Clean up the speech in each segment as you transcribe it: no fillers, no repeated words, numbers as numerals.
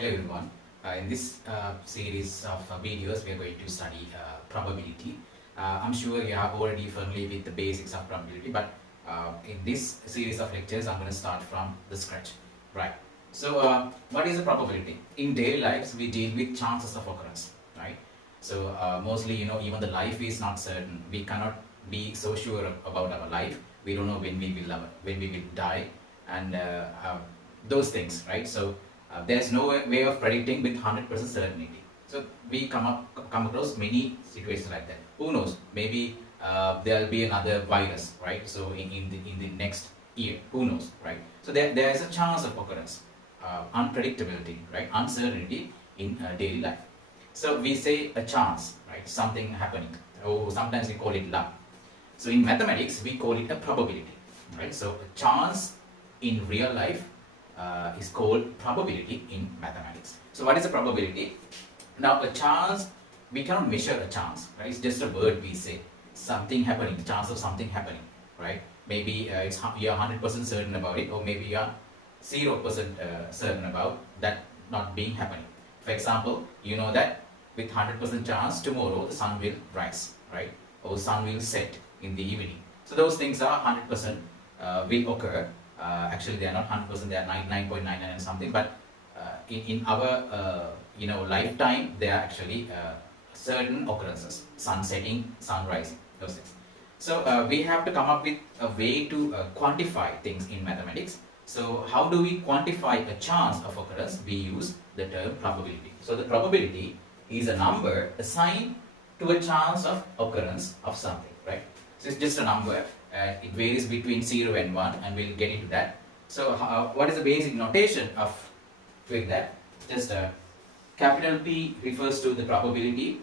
Hello everyone. In this series of videos, we are going to study probability. I'm sure you are already familiar with the basics of probability, but in this series of lectures, I'm going to start from the scratch. Right. So, what is a probability? In daily lives, we deal with chances of occurrence. Right. So, mostly, even the life is not certain. We cannot be so sure about our life. We don't know when we will die, and those things. Right. So there's no way of predicting with 100% certainty. So we come across many situations like that. Who knows? Maybe there'll be another virus, right? So in the next year, who knows, right? So there is a chance of occurrence, unpredictability, right? Uncertainty in daily life. So we say a chance, right? Something happening, or sometimes we call it luck. So in mathematics, we call it a probability, right? So a chance in real life is called probability in mathematics. So what is a probability? Now a chance, we cannot measure a chance, right? It's just a word we say. Something happening, the chance of something happening, right? Maybe you're 100% certain about it, or maybe you're 0% certain about that not being happening. For example, you know that with 100% chance tomorrow the sun will rise, right? Or sun will set in the evening. So those things are 100% will occur. Actually, they are not 100%; they are 99.99 and something. But in our lifetime, they are actually certain occurrences: sun setting, sun rising, those things. So we have to come up with a way to quantify things in mathematics. So how do we quantify a chance of occurrence? We use the term probability. So the probability is a number assigned to a chance of occurrence of something, right? So it's just a number. It varies between 0 and 1, and we'll get into that. So what is the basic notation of doing that? Just capital P refers to the probability,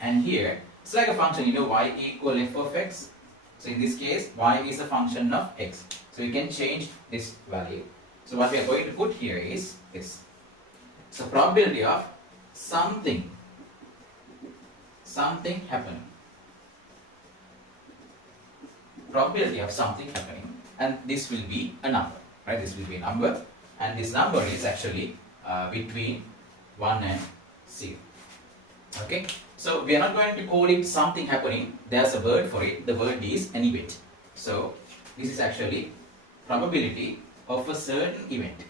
and here it's like a function, y equal f of x. So in this case, y is a function of x. So you can change this value. So what we are going to put here is this. So probability of something happening. Probability of something happening, and this will be a number, right? This will be a number, and this number is actually between 1 and 0. Okay, so we are not going to call it something happening. There's a word for it. The word is an event. So this is actually probability of a certain event.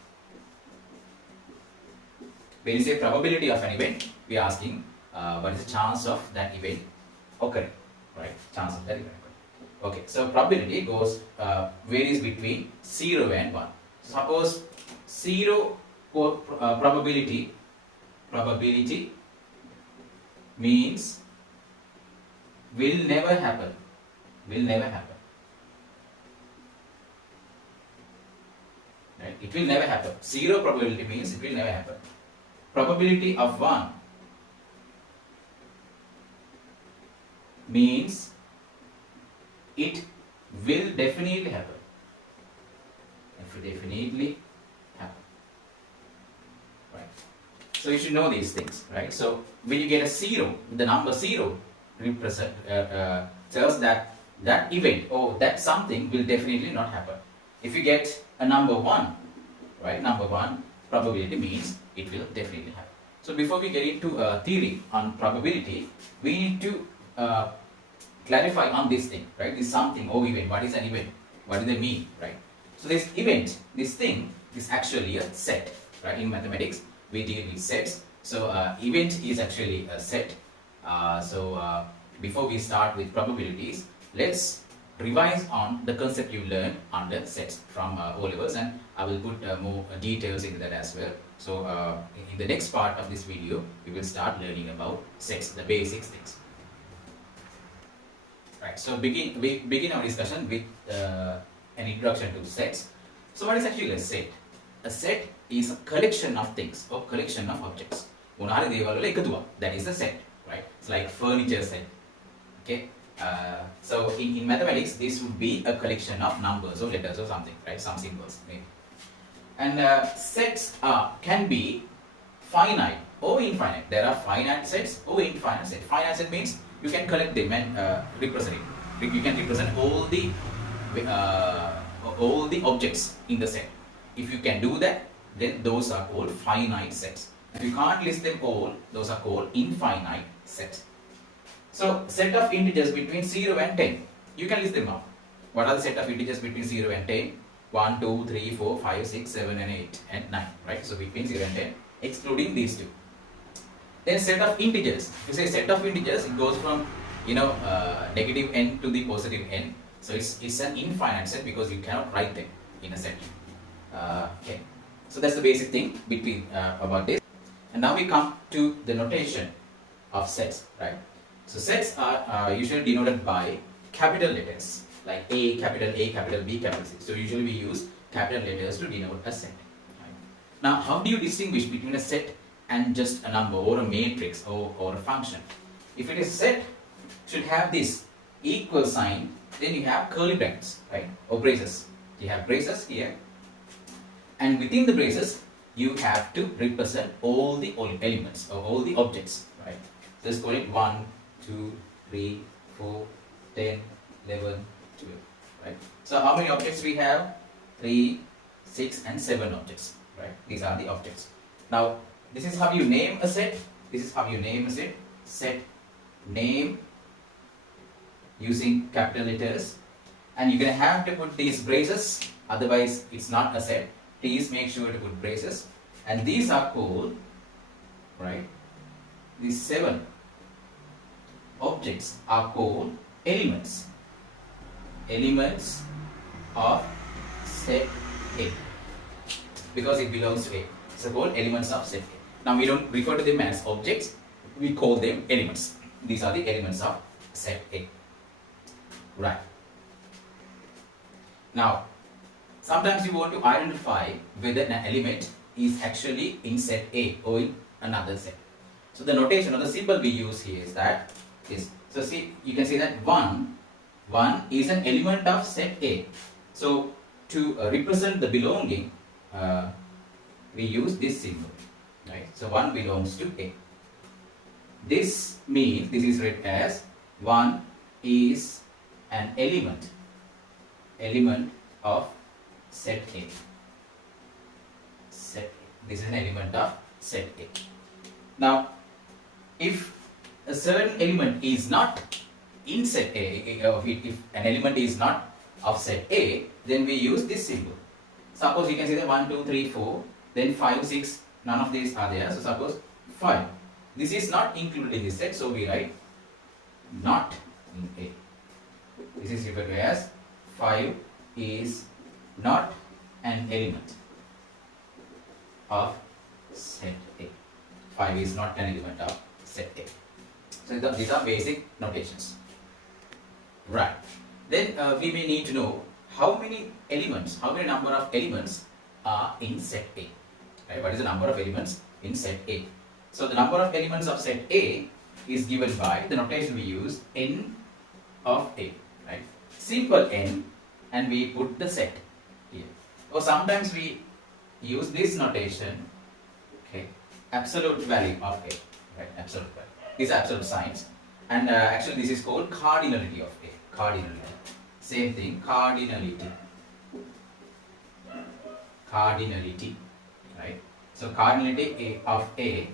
When you say probability of an event, we are asking what is the chance of that event occurring, right? Chance of that event occurring. Okay, so probability varies between 0 and 1. Suppose 0 probability means will never happen. Right? It will never happen. 0 probability means it will never happen. Probability of 1 means it will definitely happen. It will definitely happen. Right. So you should know these things, right? So when you get a 0, the number 0 represent tells that event or that something will definitely not happen. If you get a number 1, right? Number 1 probability means it will definitely happen. So before we get into theory on probability, we need to clarify on this thing, right? This something or event. What is an event? What do they mean, right? So this event, this thing is actually a set, right? In mathematics, we deal with sets. So event is actually a set. Before we start with probabilities, let's revise on the concept you learned under sets from O levels, and I will put more details into that as well. So in the next part of this video, we will start learning about sets, the basics things. Right, so we begin our discussion with an introduction to sets. So what is actually a set? A set is a collection of things or collection of objects. That is a set, right? It's like furniture set. Okay. So in mathematics, this would be a collection of numbers or letters or something, right? Some symbols maybe. And sets can be finite or infinite. There are finite sets or infinite sets. Finite set means you can collect them and represent it. You can represent all the objects in the set. If you can do that, then those are called finite sets. If you can't list them all, those are called infinite sets. So set of integers between 0 and 10, you can list them out. What are the set of integers between 0 and 10? 1, 2, 3, 4, 5, 6, 7 and 8 and 9, right? So between 0 and 10, excluding these two. Then set of integers. If you say set of integers, it goes from negative n to the positive n. So it's an infinite set because you cannot write them in a set. Okay. So that's the basic thing between about this. And now we come to the notation of sets, right? So sets are usually denoted by capital letters like A, capital B, capital C. So usually we use capital letters to denote a set. Right? Now, how do you distinguish between a set and just a number or a matrix or a function? If it is a set, it should have this equal sign, then you have curly brackets, right? Or braces. You have braces here, and within the braces, you have to represent all the elements or all the objects, right? So let's call it 1, 2, 3, 4, 10, 11, 12, right? So how many objects we have? 3, 6 and 7 objects, right? These are the objects. Now, this is how you name a set. This is how you name a set. Set name using capital letters. And you're going to have to put these braces, otherwise it's not a set. Please make sure to put braces. And these are called, right, these 7 objects are called elements. Elements of set A. Because it belongs to A. So called elements of set A. Now we don't refer to them as objects, we call them elements. These are the elements of set A. Right. Now, sometimes you want to identify whether an element is actually in set A or in another set. So the notation or the symbol we use here is that is, so see, you can see that 1 is an element of set A. So to represent the belonging, we use this symbol, right? So 1 belongs to A. This means, this is read as 1 is an element of set A. Set A. This is an element of set A. Now, if a certain element is not in set A, if an element is not of set A, then we use this symbol. Suppose you can see that 1, 2, 3, 4, then 5, 6, none of these are there. So suppose 5. This is not included in this set, so we write not in A. This is referred to as 5 is not an element of set A. 5 is not an element of set A. So these are basic notations. Right. Then we may need to know how many number of elements are in set A. Right? What is the number of elements in set A? So the number of elements of set A is given by the notation we use, n of A. Right? Simple n, and we put the set here. Or sometimes we use this notation, okay, absolute value of A. Right? Absolute value. These are absolute signs, and actually this is called cardinality of A. Cardinality. Same thing, cardinality. Cardinality, right? So cardinality of A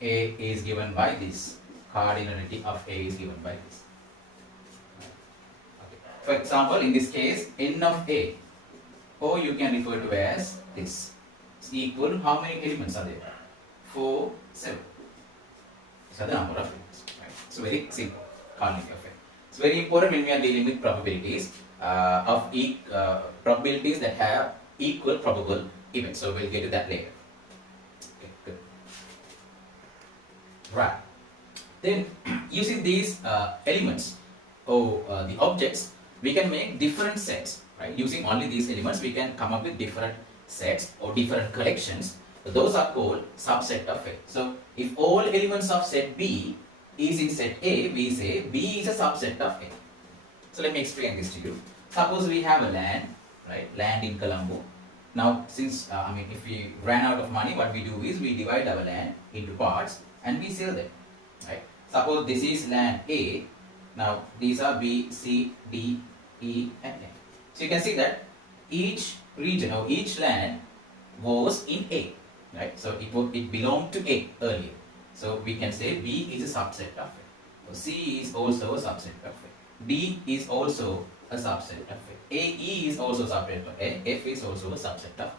is given by this. Cardinality of A is given by this. Okay. For example, in this case, n of A, or you can refer to as this, is equal, how many elements are there? 4, 7. These are the number of elements. Right? So very simple, cardinality of A. It's very important when we are dealing with probabilities probabilities that have equal probable events. So we'll get to that later. Okay, good. Right. Then using these elements or the objects, we can make different sets. Right? Using only these elements, we can come up with different sets or different collections. So those are called subset of A. So if all elements of set B is in set A, we say B is a subset of A. So let me explain this to you. Suppose we have a land, right? Land in Colombo. Now, since if we ran out of money, what we do is we divide our land into parts and we sell them, right? Suppose this is land A. Now these are B, C, D, E, and F. So you can see that each region or each land was in A, right? So it belonged to A earlier. So we can say B is a subset of A. So C is also a subset of A. D is also a subset of A. E is also a subset of A. F is also a subset of A.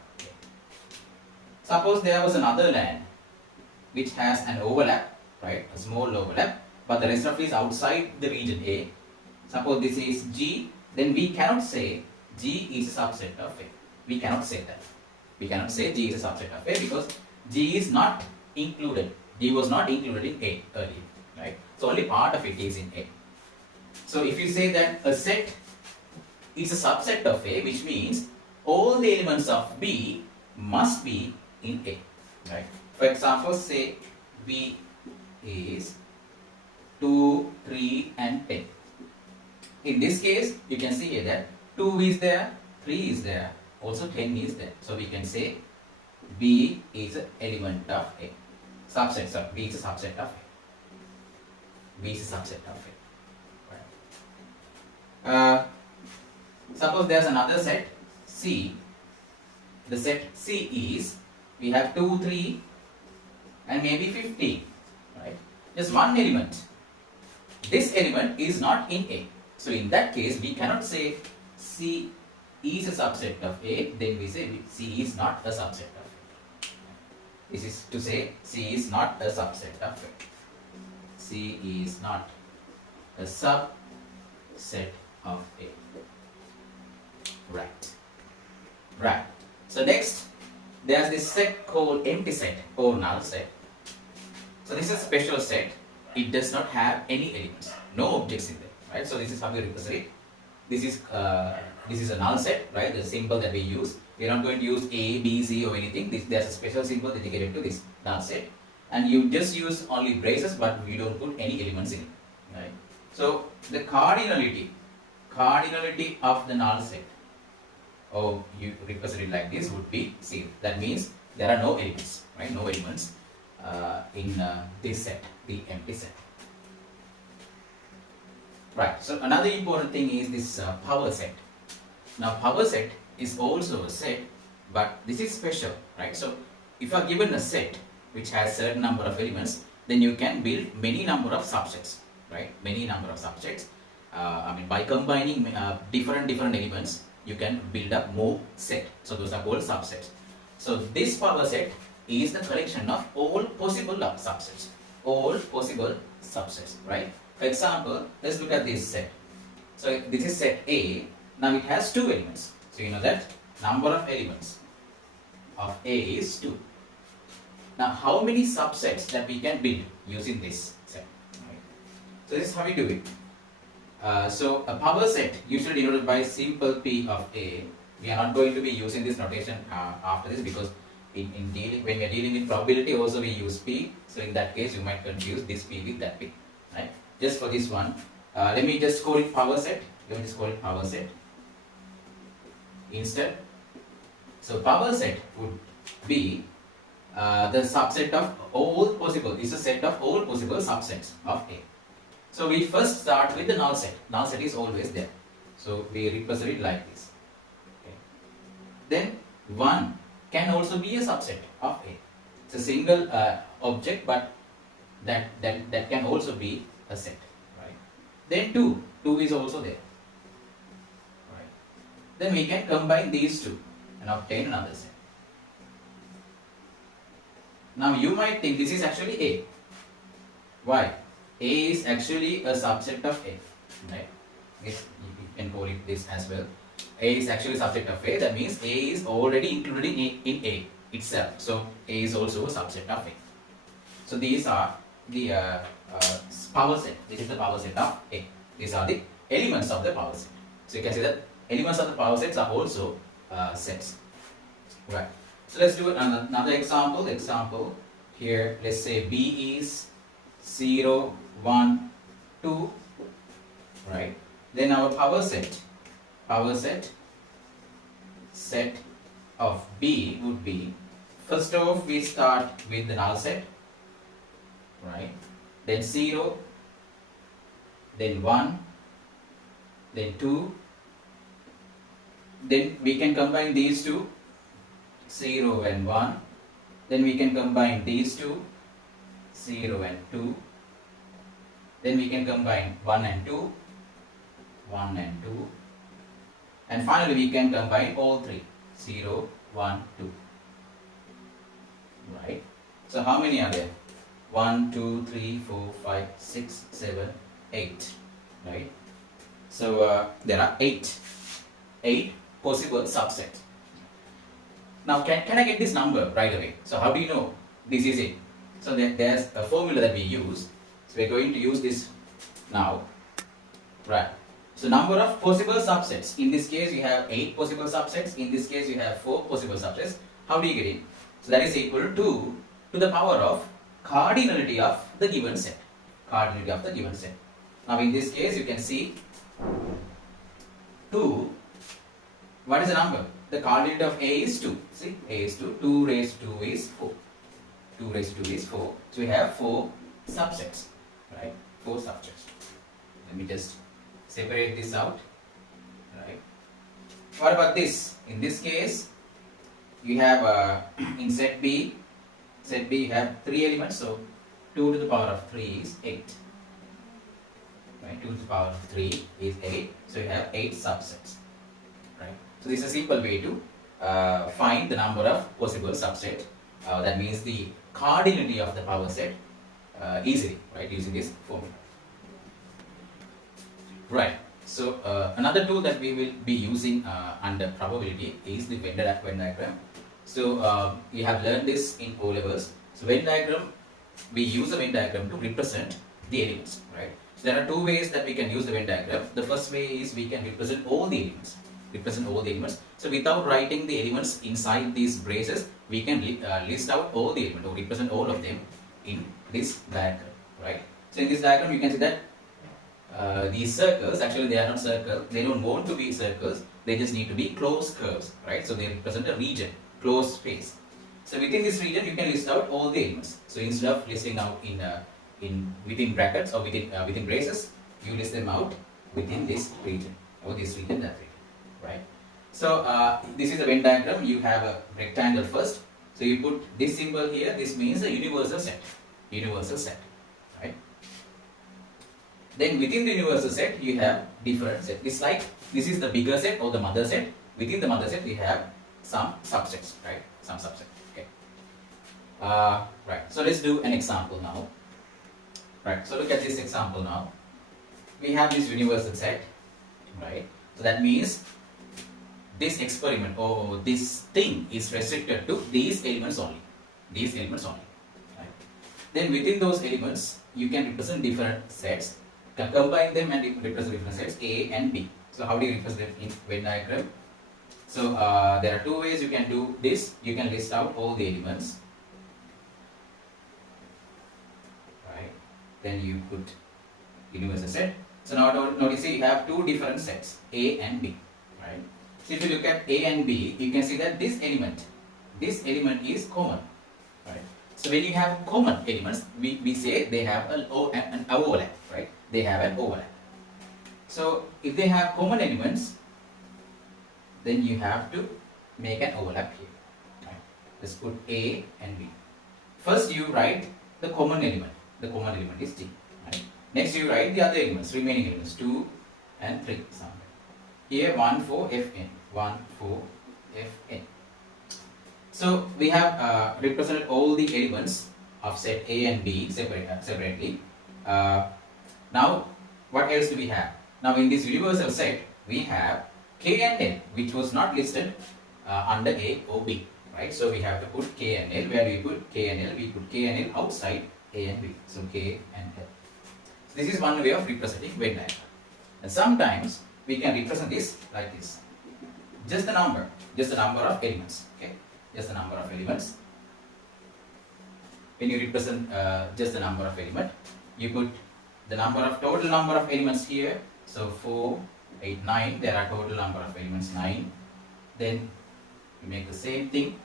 Suppose there was another land which has an overlap, right? A small overlap, but the rest of it is outside the region A. Suppose this is G, then we cannot say G is a subset of A. We cannot say that. We cannot say G is a subset of A because G is not included. G was not included in A earlier, right? So only part of it is in A. So if you say that a set is a subset of A, which means all the elements of B must be in A, right? For example, say B is 2, 3 and 10. In this case, you can see here that 2 is there, 3 is there, also 10 is there. So we can say B is an element of A. Subset, sorry, B is a subset of A. B is a subset of A. Right. Suppose there's another set C. The set C is, we have 2, 3 and maybe 15, right? Just one element. This element is not in A. So in that case, we cannot say C is a subset of A, then we say C is not a subset of A. This is to say C is not a subset of A. C is not a subset of A. Right. Right. So next, there's this set called empty set or null set. So this is a special set. It does not have any elements, no objects in there, right? So this is how we represent it. This is a null set, right? The symbol that we use. We are not going to use A, B, C or anything. There's a special symbol dedicated to this null set, and you just use only braces, but we don't put any elements in it, right? So the cardinality of the null set, or you represent it like this, would be 0. That means there are no elements, right? No elements in this set, the empty set. Right. So another important thing is this power set. Now power set is also a set, but this is special, right? So if you are given a set which has certain number of elements, then you can build many number of subsets, right? Many number of subsets. By combining different elements, you can build up more set. So those are called subsets. So this power set is the collection of all possible subsets. All possible subsets, right? For example, let's look at this set. So this is set A. Now it has 2 elements. So you know that number of elements of A is 2. Now how many subsets that we can build using this set? Right? So this is how we do it. So a power set usually denoted by simple P of A. We are not going to be using this notation after this because when we are dealing with probability also we use P. So in that case you might confuse this P with that P. Right? Just for this one, let me just call it power set. Let me just call it power set instead. So power set would be the subset of all possible, is a set of all possible subsets of A. So we first start with the null set. Null set is always there. So we represent it like this. Okay. Then 1 can also be a subset of A. It's a single object, but that can also be a set, right? Then 2 is also there, right? Then we can combine these two and obtain another set. Now you might think this is actually A. Why? A is actually a subset of A, right? Yes, you can call it this as well. A is actually a subset of A. That means A is already included in A itself. So A is also a subset of A. So these are the power set. This is the power set of A. These are the elements of the power set. So you can see that elements of the power sets are also sets. Right. So let's do another example. Example here. Let's say B is 0, 1, 2. Right. Then our power set of B would be, first off we start with the null set, right? Then 0, then 1, then 2, then we can combine these two. 0 and 1. Then we can combine these two, 0 and 2. Then we can combine 1 and 2, 1 and 2. And finally we can combine all three, 0, 1, 2. Right? So how many are there? 1, 2, 3, 4, 5, 6, 7, 8. Right? So there are 8 possible subsets. Now can I get this number right away? So how do you know this is it? So there's a formula that we use. So we're going to use this now. Right. So number of possible subsets. In this case you have 8 possible subsets. In this case you have 4 possible subsets. How do you get it? So that is equal to the power of cardinality of the given set. Cardinality of the given set. Now in this case you can see 2. What is the number? The cardinality of A is 2. See, A is 2. 2 raised to 2 is 4. 2 raised to 2 is 4. So we have 4 subsets. Right? 4 subsets. Let me just separate this out. Right? What about this? In this case, you have in set B you have 3 elements. So 2 to the power of 3 is 8. Right? 2 to the power of 3 is 8. So you have 8 subsets. Right? So this is a simple way to find the number of possible subsets. That means the cardinality of the power set easily, right, using this formula. Right. So another tool that we will be using under probability is the Venn diagram. So you have learned this in O levels. So Venn diagram, we use a Venn diagram to represent the elements, right? So there are 2 ways that we can use the Venn diagram. The first way is we can represent all the elements. So without writing the elements inside these braces, we can list out all the elements or represent all of them in this diagram, right? So in this diagram you can see that these circles, actually they are not circles, they don't want to be circles, they just need to be closed curves, right? So they represent a region, closed space. So within this region you can list out all the elements. So instead of listing out within brackets or within braces, you list them out within this region or this region, that region. Right. So this is a Venn diagram. You have a rectangle first. So you put this symbol here. This means a universal set. Universal set. Right. Then within the universal set you have different sets. This is the bigger set or the mother set. Within the mother set we have some subsets. Right. Some subsets. Okay. Right. So let's do an example now. Right. So look at this example now. We have this universal set. Right. So that means this experiment or this thing is restricted to these elements only. These elements only. Right? Then within those elements, you can represent different sets. You can combine them and represent different sets A and B. So how do you represent them in Venn diagram? So there are 2 ways you can do this. You can list out all the elements. Right? Then you put universal set. So now notice you have 2 different sets, A and B. Right? So if you look at A and B, you can see that this element is common. Right? So when you have common elements, we say they have an overlap. Right? They have an overlap. So if they have common elements, then you have to make an overlap here. Right? Let's put A and B. First you write the common element. The common element is T. Right? Next you write the other elements, remaining elements, 2 and 3. Here 1, 4, Fn. 1, 4, Fn. So we have represented all the elements of set A and B separately. Now what else do we have? Now in this universal set we have K and L, which was not listed under A or B. Right? So we have to put K and L. Where do we put K and L? We put K and L outside A and B. So K and L. So this is one way of representing Venn diagram. And sometimes we can represent this like this. Just the number of elements. Okay, just the number of elements. When you represent just the number of element, you put the total number of elements here. So 4, 8, 9. There are total number of elements 9. Then you make the same thing.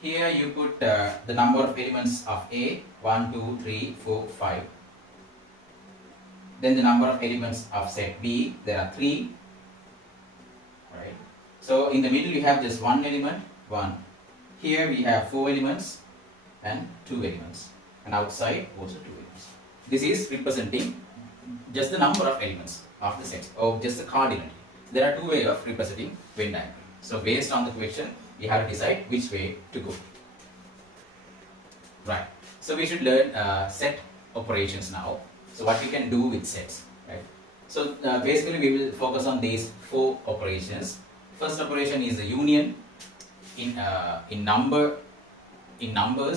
Here you put the number of elements of A, 1, 2, 3, 4, 5. Then the number of elements of set B, there are 3. Right. So in the middle you have just one element. 1. Here we have 4 elements and 2 elements, and outside also 2 elements. This is representing just the number of elements of the set, or just the cardinality. There are 2 ways of representing Venn diagram. So based on the question, we have to decide which way to go. Right. So we should learn set operations now. So what we can do with sets, right? So basically we will focus on these 4 operations. First operation is the union. In numbers,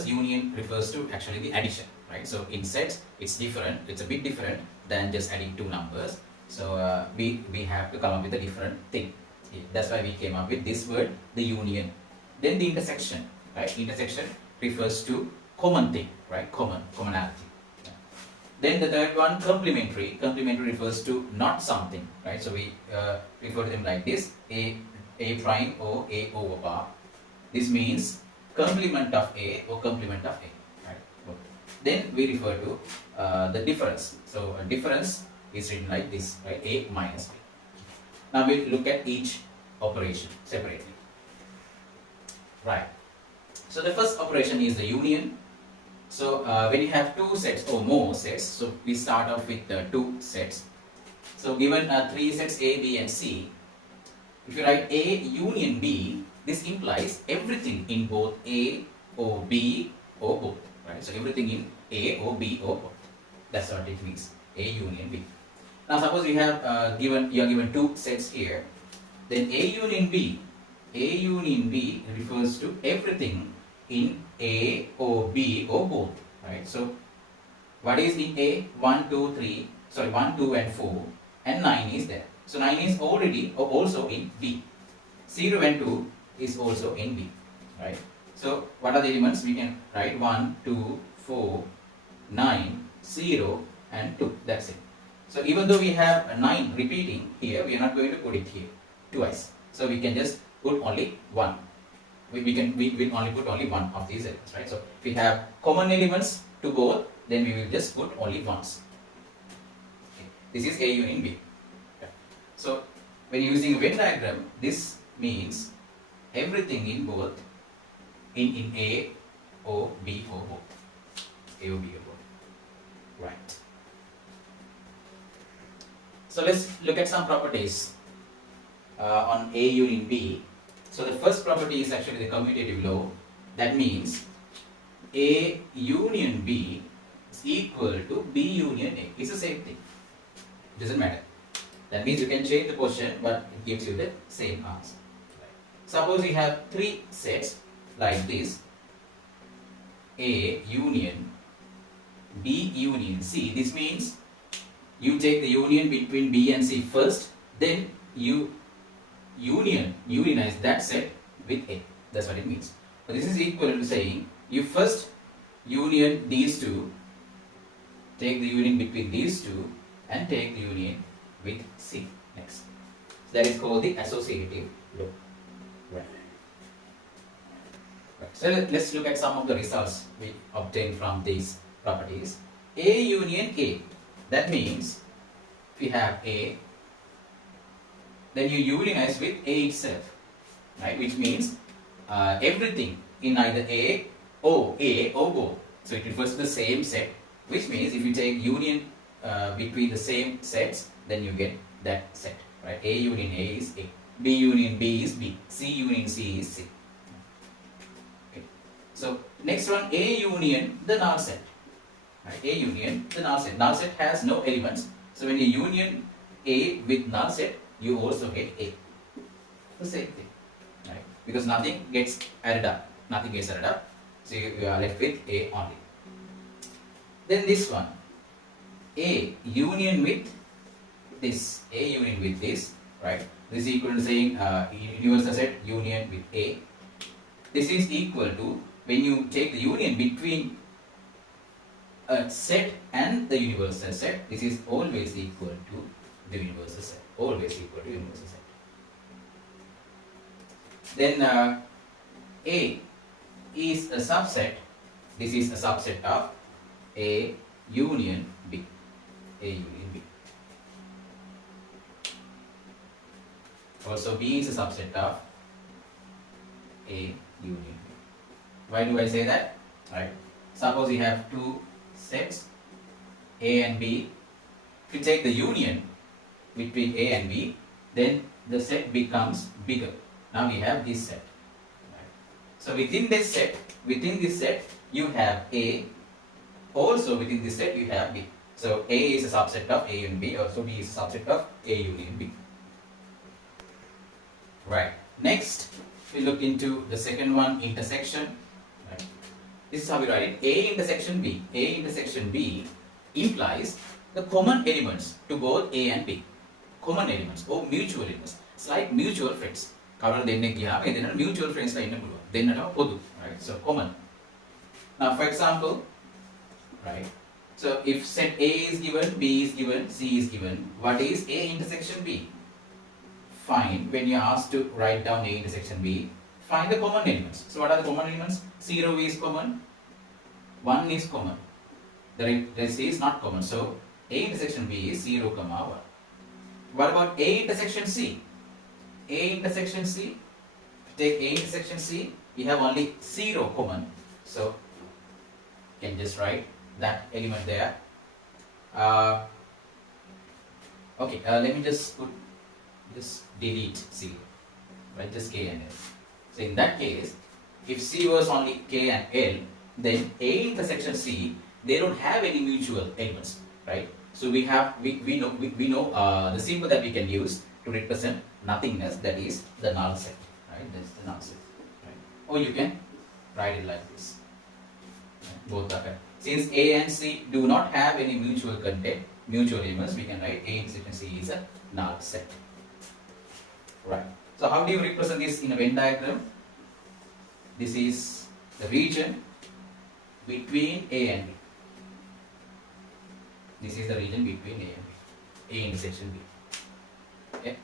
union refers to actually the addition, right? So in sets, it's different. It's a bit different than just adding 2 numbers. So we have to come up with a different thing. That's why we came up with this word, the union. Then the intersection, right? Intersection refers to common thing, right? Commonality. Then the third one, complementary. Complementary refers to not something, right? So we refer to them like this: a prime or a over bar. This means complement of a or complement of a, right? Okay. Then we refer to the difference. So a difference is written like this, right? A minus b. Now we look at each operation separately, right? So the first operation is the union. So when you have 2 sets or more sets, so we start off with 2 sets. So given 3 sets A, B and C, if you write A union B, this implies everything in both A or B or both, right? So everything in A or B or both. That's what it means, A union B. Now suppose you are given 2 sets here, then A union B refers to everything in A or B or both, right? So what is in A? 1, 2, and 4, and 9 is there. So 9 is already or also in B. 0 and 2 is also in B, right? So what are the elements? We can write 1, 2, 4, 9, 0 and 2. That's it. So even though we have 9 repeating here, we are not going to put it here twice. So we can just put only 1. We will only put only one of these elements, right? So if we have common elements to both, then we will just put only once. Okay. This is A union B. Okay. So when using a Venn diagram, this means everything in both, in A or B or both. A or B or both. Right. So let's look at some properties on A union B. So the first property is actually the commutative law. That means A union B is equal to B union A. It's the same thing. It doesn't matter. That means you can change the question, but it gives you the same answer. Suppose you have 3 sets like this: A union B union C. This means you take the union between B and C first, then you unionize that set with A. That's what it means. So this is equal to saying you first union these two, take the union between these two, and take the union with C next. So that is called the associative law. Right. So let's look at some of the results we obtained from these properties. A union A. That means if we have A, then you unionize with A itself, right? Which means everything in either A or both. So it refers to the same set, which means if you take union between the same sets, then you get that set, right? A union A is A, B union B is B, C union C is C. Okay. So next one, A union the null set, right? A union the null set. Null set has no elements, so when you union A with null set, you also get A. The same thing, right? Because nothing gets added up. So you are left with A only. Then this one, A union with this, right? This is equal to saying universal set union with A. This is equal to when you take the union between a set and the universal set. This is always equal to the universal set. Always equal to universal set. Then A is a subset. This is a subset of A union B. A union B. Also B is a subset of A union B. Why do I say that? Right. Suppose you have two sets A and B. If you take the union between A and B, then the set becomes bigger. Now we have this set. Right. So within this set, you have A. Also within this set you have B. So A is a subset of A and B. Also B is a subset of A union B. Right. Next, we look into the second one, intersection. Right. This is how we write it. A intersection B. A intersection B implies the common elements to both A and B. Common elements or mutual elements. It's like mutual friends. Mutual friends right? So common. Now for example, right? So if set A is given, B is given, C is given, what is A intersection B? Find, when you are asked to write down A intersection B, find the common elements. So what are the common elements? 0 is common, 1 is common, the rest is not common. So A intersection B is 0, 1. What about A intersection C? A intersection C, take A intersection C, we have only 0 common. So you can just write that element there. Okay, let me just delete C, right? Just K and L. So in that case, if C was only K and L, then A intersection C, they don't have any mutual elements, right? So we know the symbol that we can use to represent nothingness, that is the null set, right? That's the null set, right? Or you can write it like this. Right? Both are correct. Since A and C do not have any mutual content, mutual elements, we can write A intersection C is a null set. Right. So how do you represent this in a Venn diagram? This is the region between A and B. This is the region between A and B. A intersection B. Okay.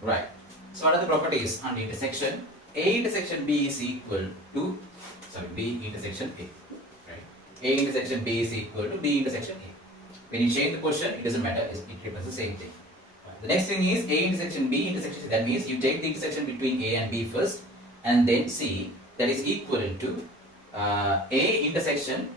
Right. So what are the properties on the intersection? A intersection B is equal to B intersection A. Right. A intersection B is equal to B intersection A. When you change the question, it doesn't matter. It represents the same thing. The next thing is A intersection B intersection C. That means you take the intersection between A and B first, and then C, that is equivalent to A intersection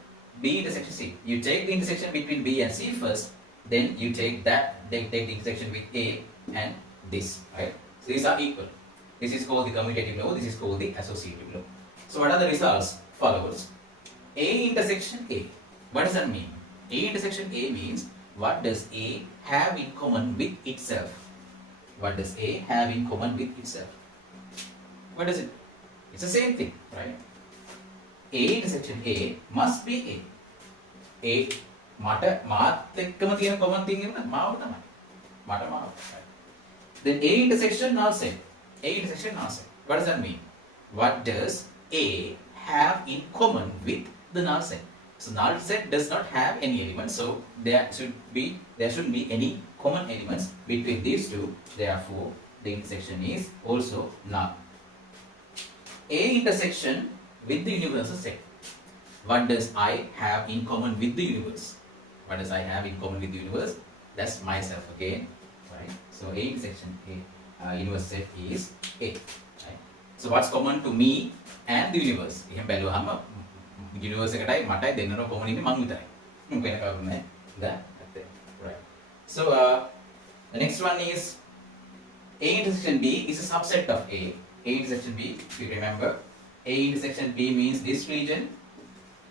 B intersection C. You take the intersection between B and C first, then you take the intersection with A and this, right? So these are equal. This is called the commutative law. This is called the associative law. So what are the results? Follows A intersection A. What does that mean? A intersection A means, what does A have in common with itself? What does A have in common with itself? What is it? It's the same thing, right? A intersection A must be A. A මාත් එක්කම තියෙන common thing එක මාව තමයි. මට මාව. Then A intersection null set. A intersection null set. What does that mean? What does A have in common with the null set? So null set does not have any elements, so there shouldn't be any common elements between these two. Therefore, the intersection is also null. A intersection with the universal set. What does I have in common with the universe? What does I have in common with the universe? That's myself again, right? So A intersection A universe set is A, right? So what's common to me and the universe? එහෙනම් බැලුවාම universe එකටයි මටයි දෙන්නම common ඉන්නේ මං විතරයි. වෙන කවුරුත් නැහැ. That's it, right? So the next one is A intersection B is a subset of A. A intersection B, if you remember, A intersection B means this region,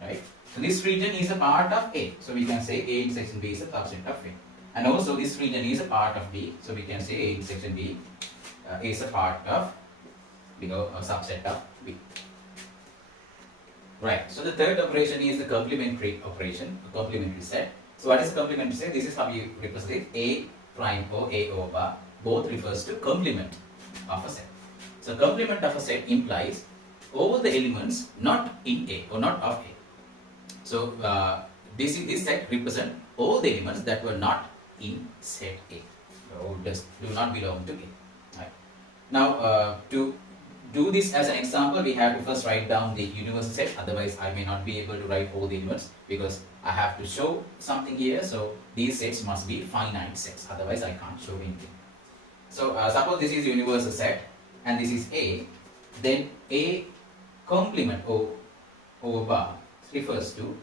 right? So this region is a part of A. So we can say A intersection B is a subset of A. And also this region is a part of B. So we can say A intersection B is a part of, a subset of B. Right. So the third operation is the complementary operation, a complementary set. So what is complementary set? This is how you represent it. A prime or A over both refers to complement of a set. So complement of a set implies all the elements not in A or not of A. So this set represent all the elements that were not in set A or do not belong to A. Right. Now to do this as an example, we have to first write down the universal set. Otherwise, I may not be able to write all the elements because I have to show something here. So these sets must be finite sets. Otherwise, I can't show anything. So suppose this is universal set, and this is A, then A complement over bar refers to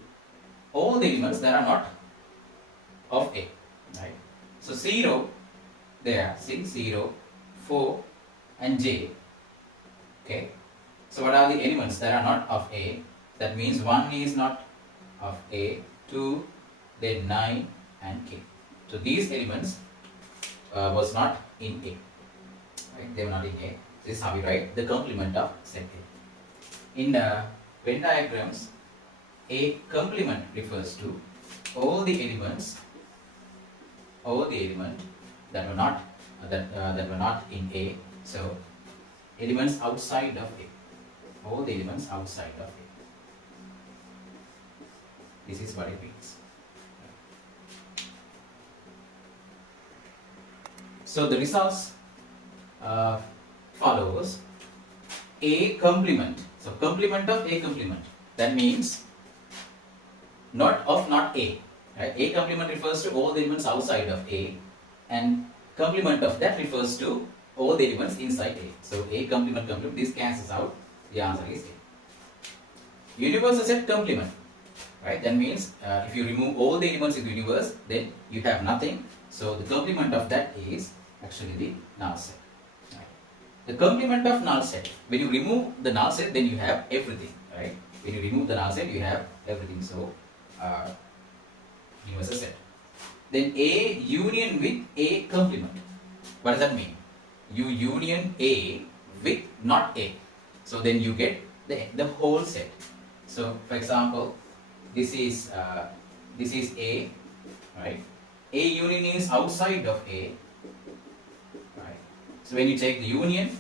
all the elements that are not of A, right? So 0, there, see 0, 4 and J, okay? So what are the elements that are not of A? That means 1 is not of A, 2, then 9 and K. So these elements was not in A, right? They were not in A. This is how we write the complement of set A. In the Venn diagrams, A complement refers to all the elements that were not that were not in A. So elements outside of A, all the elements outside of A. This is what it means. So the results follows A complement. So complement of A complement. That means not A. Right? A complement refers to all the elements outside of A, and complement of that refers to all the elements inside A. So A complement, this cancels out. The answer is A. Universal set complement. Right? That means if you remove all the elements in the universe, then you have nothing. So the complement of that is actually the null set. Right? The complement of null set. When you remove the null set, then you have everything. Right? When you remove the null set, you have everything. So universal set. Then A union with A complement. What does that mean? You union A with not A. So then you get the whole set. So for example, this is A, right? A union is outside of A, right? So when you take the union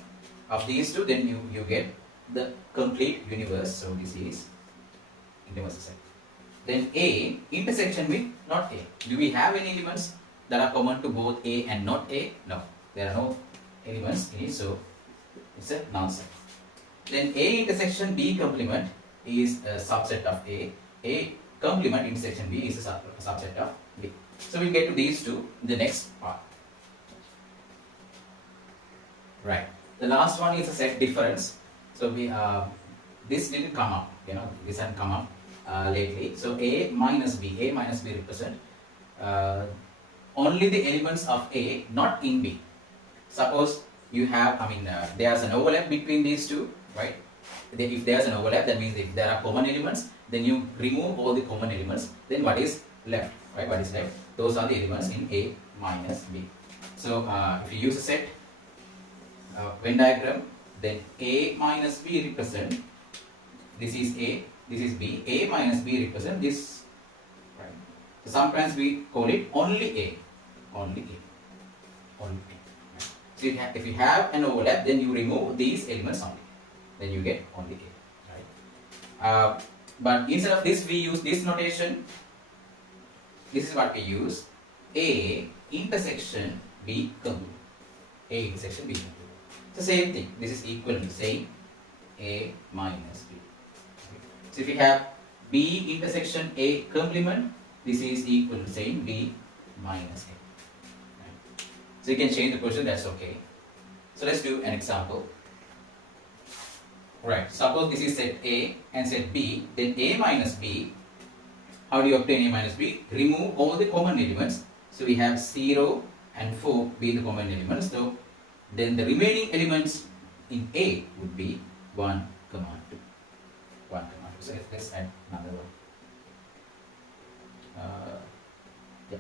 of these two, then you get the complete universe. So this is universal set. Then A intersection with not A. Do we have any elements that are common to both A and not A? No, there are no elements in it, so it's a null set. Then A intersection B complement is a subset of A. A complement intersection B is a subset of B. So we'll get to these two in the next part. Right. The last one is a set difference. So we this didn't come up. This hadn't come up lately. So A minus B represent only the elements of A, not in B. Suppose you have, there's an overlap between these two, right? If there's an overlap, that means if there are common elements, then you remove all the common elements. Then what is left, right? What is left? Those are the elements in A minus B. So if you use a set Venn diagram, then A minus B represent, this is A, this is B. A minus B represent this, right? So sometimes we call it only A, only A, only A. Right? So if you have an overlap, then you remove these elements only. Then you get only A, right? But instead of this, we use this notation. This is what we use: A intersection B complement. A intersection B complement. So same thing. This is equal to saying A minus B. So if you have B intersection A complement, this is equal to saying B minus A. Right? So you can change the question. That's okay. So let's do an example. Right, suppose this is set A and set B, then A minus B. How do you obtain A minus B? Remove all the common elements. So we have 0 and 4 being the common elements. So then the remaining elements in A would be 1, 2. 1, 2. So let's add another one. Yeah.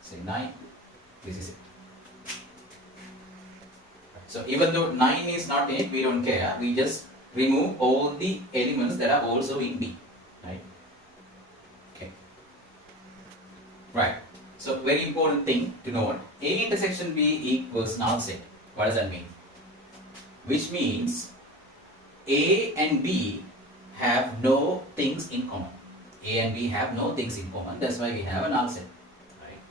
Say 9. This is it. So even though 9 is not in it, we don't care. We just remove all the elements that are also in B, right? Okay. Right. So very important thing to note: A intersection B equals null set. What does that mean? Which means A and B have no things in common. A and B have no things in common. That's why we have a null set. Right.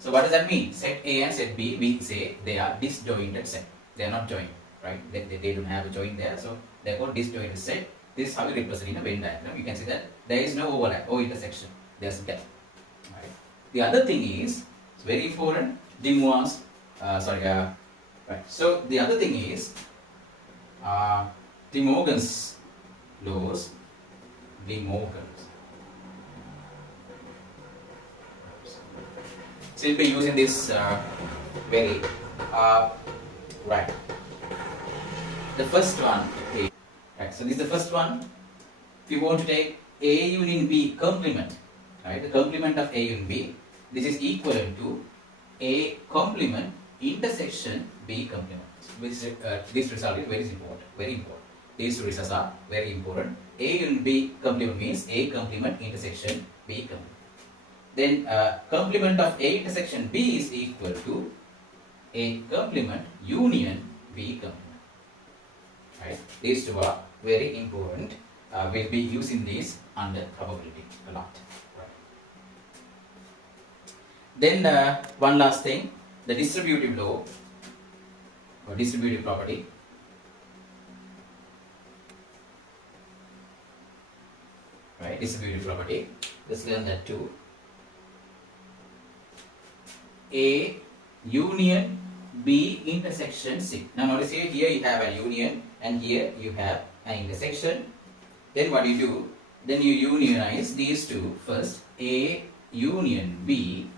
So what does that mean? Set A and set B, we say they are disjointed set. They are not joined, right? They don't have a join there, so therefore disjointed set. This is how we represent in a Venn diagram. You can see that there is no overlap or intersection. There's a gap. Right? The other thing is, it's very important, De Morgan's Right. So the other thing is De Morgan's laws. De Morgan's. So we'll be using this very right. The first one is right. So this is the first one. If you want to take A union B complement, right? The complement of A union B, this is equivalent to A complement intersection B complement. This result is very important. Very important. These two results are very important. A union B complement means A complement intersection B complement. Then complement of A intersection B is equal to A complement union B complement. Right? These two are very important. We'll be using these under probability a lot. Right? Then one last thing, the distributive law or distributive property. Right? Distributive property. Let's learn that too. A union B intersection C. Now notice here you have a union and here you have an intersection. Then what do you do? Then you unionize these two first, A union B.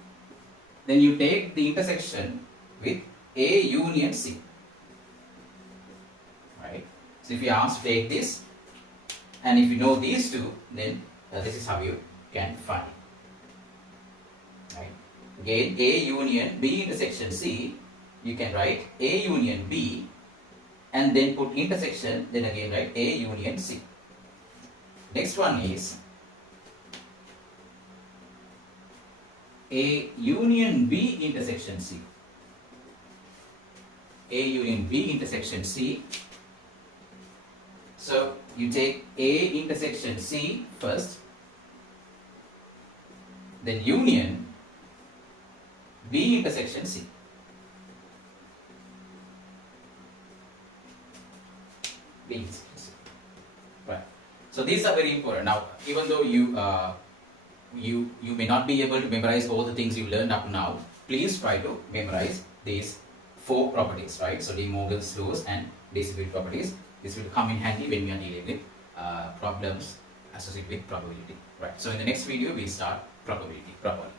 Then you take the intersection with A union C. Right? So if you ask to take this, and if you know these two, then this is how you can find. Right? Again, A union B intersection C, you can write A union B and then put intersection, then again write A union C. Next one is A union B intersection C. A union B intersection C. So you take A intersection C first, then union B intersection C. B intersection C. Right. So these are very important. Now, even though you may not be able to memorize all the things you learned up to now, please try to memorize these 4 properties, right? So De Morgan's laws and distributive properties. This will come in handy when we are dealing with problems associated with probability, right? So in the next video, we start probability properly.